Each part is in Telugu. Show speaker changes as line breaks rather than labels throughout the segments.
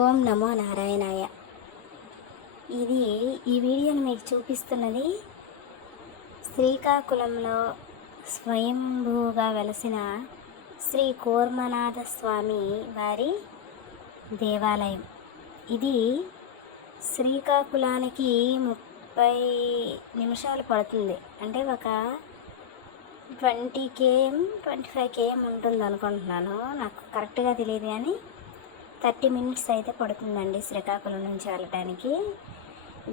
ఓం నమో నారాయణాయ. ఇది ఈ వీడియోని మీకు చూపిస్తున్నది శ్రీకాకుళంలో స్వయంభూగా వెలసిన శ్రీ కోర్మనాథ స్వామి వారి దేవాలయం. ఇది శ్రీకాకుళానికి ముప్పై నిమిషాలు పడుతుంది. అంటే ఒక twenty KM twenty five KM ఉంటుంది అనుకుంటున్నాను నాకు కరెక్ట్గా తెలియదు కానీ థర్టీ మినిట్స్ అయితే పడుతుందండి శ్రీకాకుళం నుంచి వెళ్ళటానికి.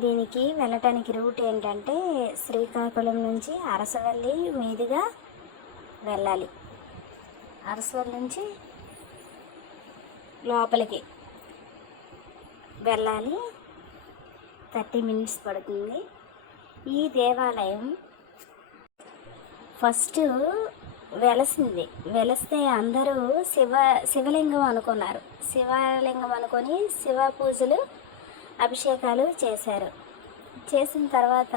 దీనికి వెళ్ళటానికి రూట్ ఏంటంటే శ్రీకాకుళం నుంచి అరసవల్లి మీదుగా వెళ్ళాలి. అరసవల్లి నుంచి లోపలికి వెళ్ళాలి. థర్టీ మినిట్స్ పడుతుంది. ఈ దేవాలయం ఫస్ట్ వెలసింది. వెలిస్తే అందరూ శివ శివలింగం అనుకున్నారు. శివలింగం అనుకొని శివ పూజలు అభిషేకాలు చేశారు. చేసిన తర్వాత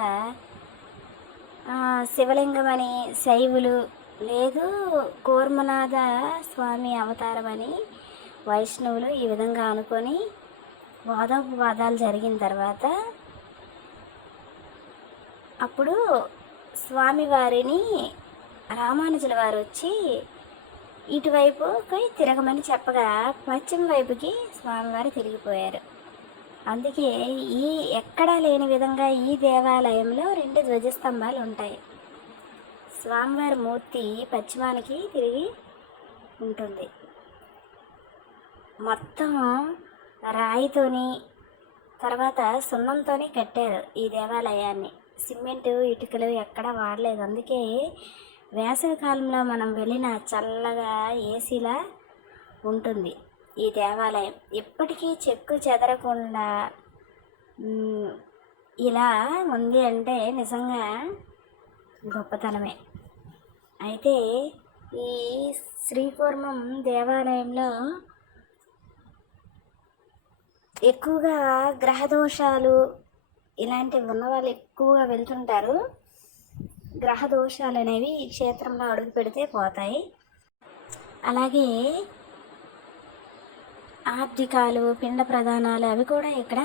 శివలింగం అని శైవులు లేదు కూర్మనాథ స్వామి అవతారం అని వైష్ణవులు ఈ విధంగా అనుకొని వాదోపవాదాలు జరిగిన తర్వాత అప్పుడు స్వామివారిని రామానుజుల వారు వచ్చి ఇటువైపుకి తిరగమని చెప్పగా పశ్చిమ వైపుకి స్వామివారు తిరిగిపోయారు. అందుకే ఈ ఎక్కడా లేని విధంగా ఈ దేవాలయంలో రెండు ధ్వజస్తంభాలు ఉంటాయి. స్వామివారి మూర్తి పశ్చిమానికి తిరిగి ఉంటుంది. మొత్తం రాయితోని తర్వాత సున్నంతోని కట్టారు ఈ దేవాలయాన్ని. సిమెంటు ఇటుకలు ఎక్కడా వాడలేదు. అందుకే వేసవి కాలంలో మనం వెళ్ళిన చల్లగా ఏసీలా ఉంటుంది. ఈ దేవాలయం ఇప్పటికీ చెక్కు చెదరకుండా ఇలా ఉంది అంటే నిజంగా గొప్పతనమే. అయితే ఈ శ్రీకూర్మం దేవాలయంలో ఎక్కువగా గ్రహదోషాలు ఇలాంటివి ఉన్న వాళ్ళు ఎక్కువగా వెళ్తుంటారు. గ్రహ దోషాలు అనేవి ఈ క్షేత్రంలో అడుగు పెడితే పోతాయి. అలాగే ఆర్థికాలు పిండ ప్రధానాలు అవి కూడా ఇక్కడ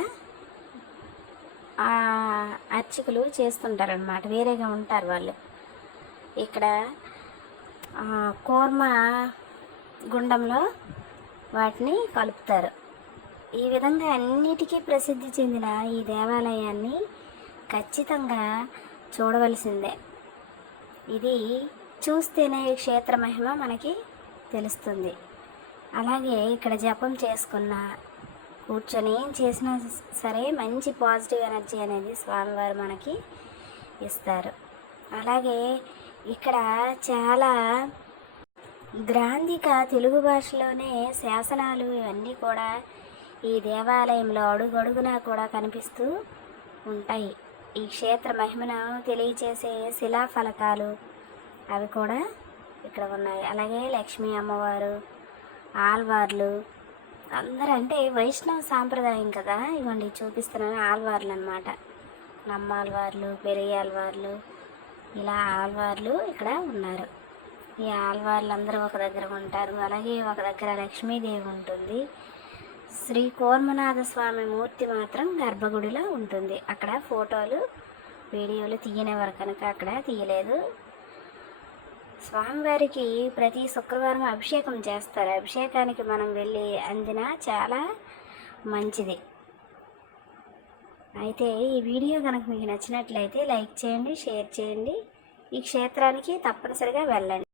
అర్చకులు చేస్తుంటారనమాట వేరేగా ఉంటారు వాళ్ళు. ఇక్కడ ఆ, కూర్మ గుండంలో వాటిని కలుపుతారు. ఈ విధంగా అన్నిటికీ ప్రసిద్ధి చెందిన ఈ దేవాలయాన్ని ఖచ్చితంగా చూడవలసిందే. ఇది చూస్తేనే ఈ క్షేత్ర మహిమ మనకి తెలుస్తుంది. అలాగే ఇక్కడ జపం చేసుకున్న కూర్చొని ఏం చేసినా సరే మంచి పాజిటివ్ ఎనర్జీ అనేది స్వామివారు మనకి ఇస్తారు. అలాగే ఇక్కడ చాలా గ్రాంధిక తెలుగు భాషలోనే శాసనాలు ఇవన్నీ కూడా ఈ దేవాలయంలో అడుగడుగునా కూడా కనిపిస్తూ ఉంటాయి. ఈ క్షేత్ర మహిమను తెలియచేసే శిలా ఫలకాలు అవి కూడా ఇక్కడ ఉన్నాయి. అలాగే లక్ష్మీ అమ్మవారు ఆల్వార్లు అందరూ అంటే వైష్ణవ సాంప్రదాయం కదా. ఇవ్వండి చూపిస్తున్నాను ఆల్వార్లు అనమాట నమ్మాల్వార్లు పెరియాల్వార్లు ఇలా ఆల్వార్లు ఇక్కడ ఉన్నారు. ఈ ఆల్వార్లు అందరూ ఒక దగ్గర ఉంటారు. అలాగే ఒక దగ్గర లక్ష్మీదేవి ఉంటుంది. శ్రీ కోర్మనాథ స్వామి మూర్తి మాత్రం గర్భగుడిలో ఉంటుంది. అక్కడ ఫోటోలు వీడియోలు తీయనివారు కనుక అక్కడ తీయలేదు. స్వామివారికి ప్రతి శుక్రవారం అభిషేకం చేస్తారు. అభిషేకానికి మనం వెళ్ళి అందిన చాలా మంచిది. అయితే ఈ వీడియో కనుక మీకు నచ్చినట్లయితే లైక్ చేయండి షేర్ చేయండి. ఈ క్షేత్రానికి తప్పనిసరిగా వెళ్ళండి.